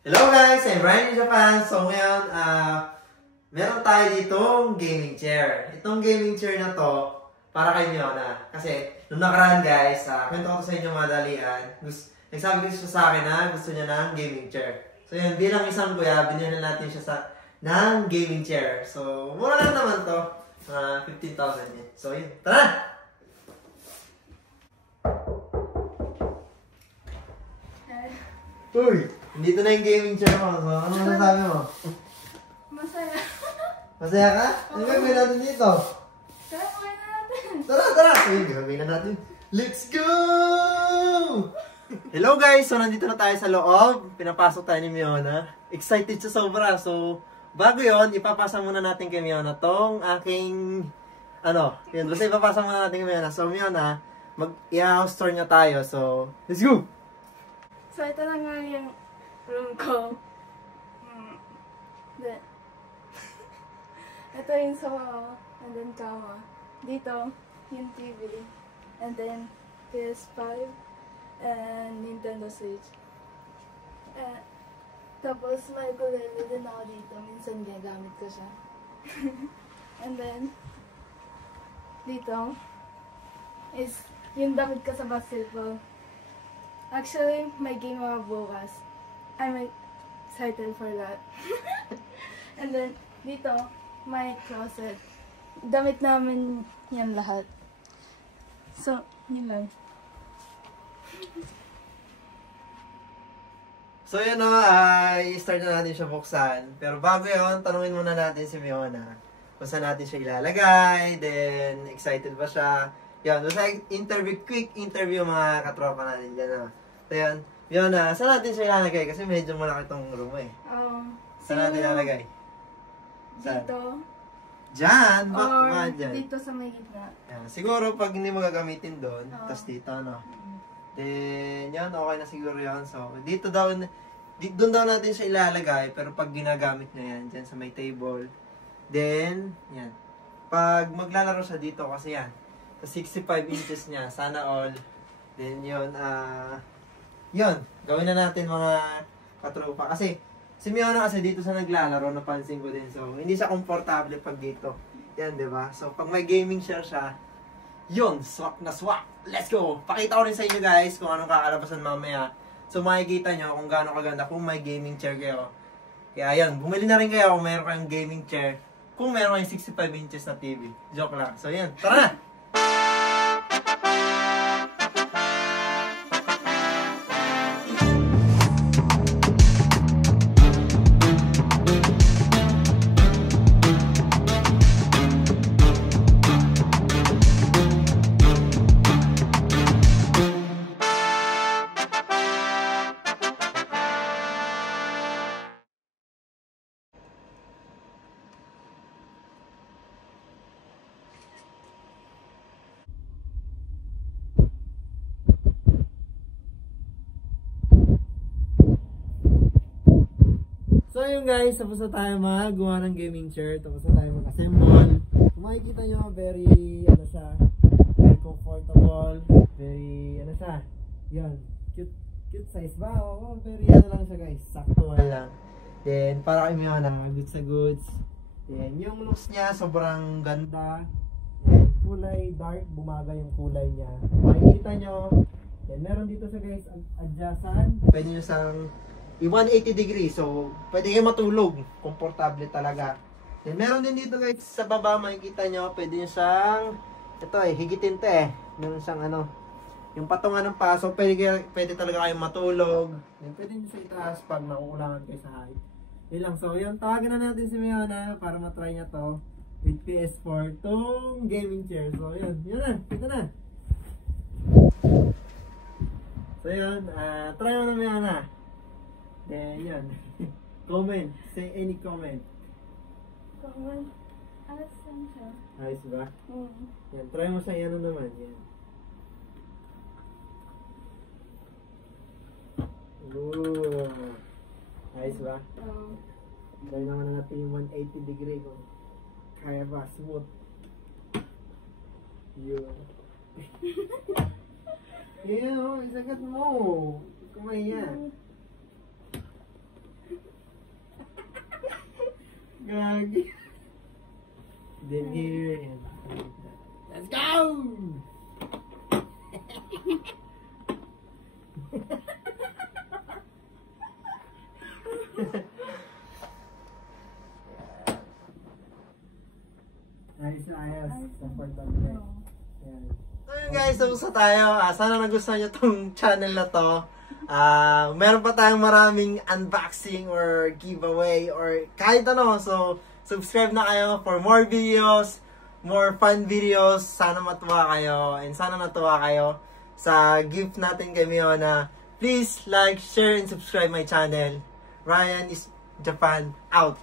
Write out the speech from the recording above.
Hello guys! I'm Brian in Japan. So ngayon, meron tayo ditong gaming chair. Itong gaming chair na to, para kay Miona. Kasi, nung nakaraan guys, kwento ko sa inyo madalian. Nagsabi ko siya sa akin na gusto niya ng gaming chair. So yun, bilang isang kuya, binili natin siya ng gaming chair. So, mura lang naman to. 15,000 yun. So yun, tara! Uy! Dito na yung gaming chair mo. So, ano masasabi mo? Masaya. Masaya ka? Ano gagawin natin dito? Gagawin natin. Tara! Ayun, gagawin na natin. Let's go! Hello guys! So, nandito na tayo sa loob. Pinapasok tayo ni Miona. Excited siya sobra. So, bago yon, ipapasa muna natin kay Miona tong aking... yun. Basta ipapasa muna natin kay Miona. So, Miona, mag-i-house tour niya tayo. So, let's go! So, ito na nga yung room ko. Then, ito yung sofa. And then, kama. Dito, yung TV. And then, PS5. And Nintendo Switch. Tapos, may ukulele din ako dito. Minsan, ginagamit ko siya. And then, dito, is yung damit ko sa basketball. Actually, may game ako bukas. I'm excited for that. And then, dito, my closet. Damit namin yan lahat. So, yun lang. So yun i-start na natin siya buksan. Pero bago yun, tanungin muna natin si Miona kung saan natin siya ilalagay, then excited ba siya. Yun, basta quick interview mga katropa natin dyan. So yun, Miona, saan natin siya ilalagay? Kasi medyo malaki tong room eh. Saan natin ilalagay? Dito. Diyan? Or Bakit dyan? dito sa may gitna. Yan. Siguro pag hindi mo gagamitin doon, tapos dito, Then, yan, okay na siguro yan. So, doon daw natin siya ilalagay, pero pag ginagamit niya yan, dyan sa may table, then, yan. Pag maglalaro siya dito, kasi yan, sa 65 inches niya, sana all, then yun, gawin na natin mga katropa. Kasi, si Miona kasi dito sa naglalaro, napansin ko din. So, hindi siya komportable pag dito. Yan, di ba? So, pag may gaming chair siya, yun, swak na swak. Let's go! Pakita ko rin sa inyo guys kung anong kakalabasan mamaya. So, makikita nyo kung gaano kaganda kung may gaming chair kayo. Kaya yan, bumili na rin kayo kung mayroon kayong gaming chair. Kung mayroon kayong 65 inches na TV. Joke lang. So, yan. Tara na! So yun guys, tapos na tayo magawa ng gaming chair, tapos na tayo mag-assemble. Kung makikita nyo, very comfortable, very, yan, cute size ba? Oo, very lang siya guys, saktuhan lang. Then, para kami goods na goods. Then, yung looks niya, sobrang ganda. Then, kulay dark, bumaga yung kulay niya. Makikita nyo, then meron dito sa guys, adjustan. Pwede nyo sang 180 degrees, so pwede kayo matulog, komportable talaga. Then meron din dito guys sa baba, makikita nyo, pwede nyo siyang higitin meron siyang yung patungan ng paso, pwede talaga kayong matulog. Then pwede nyo siya itaas pag nakukulangan kayo sa height. Yun lang, so yun, tawagan na natin si Miona para matry niya to with PS4 tong gaming chair. So yun na, ito na. So yun, try mo na Miona. Then, yan. Comment. Say any comment. Comment. Ayos lang siya. Ayos ba? Yan. Try mo sa yan naman. Yan. Ooh. Ayos ba? Try naman natin yung 180 degree kung kaya ba. Smooth. Yun. Yan o. Isagat mo. Kumaya. vlog. Then here, and let's go! Ayos na ayos. Comfortable na. Yan. So yun guys, tapos na tayo. Sana nagustuhan nyo tong channel na to. Meron pa tayong maraming unboxing or giveaway or kahit ano. So, subscribe na kayo for more videos, more fun videos. Sana matuwa kayo and sana natuwa kayo sa gift natin kay Miona. Please like, share, and subscribe my channel. Ryan is Japan out.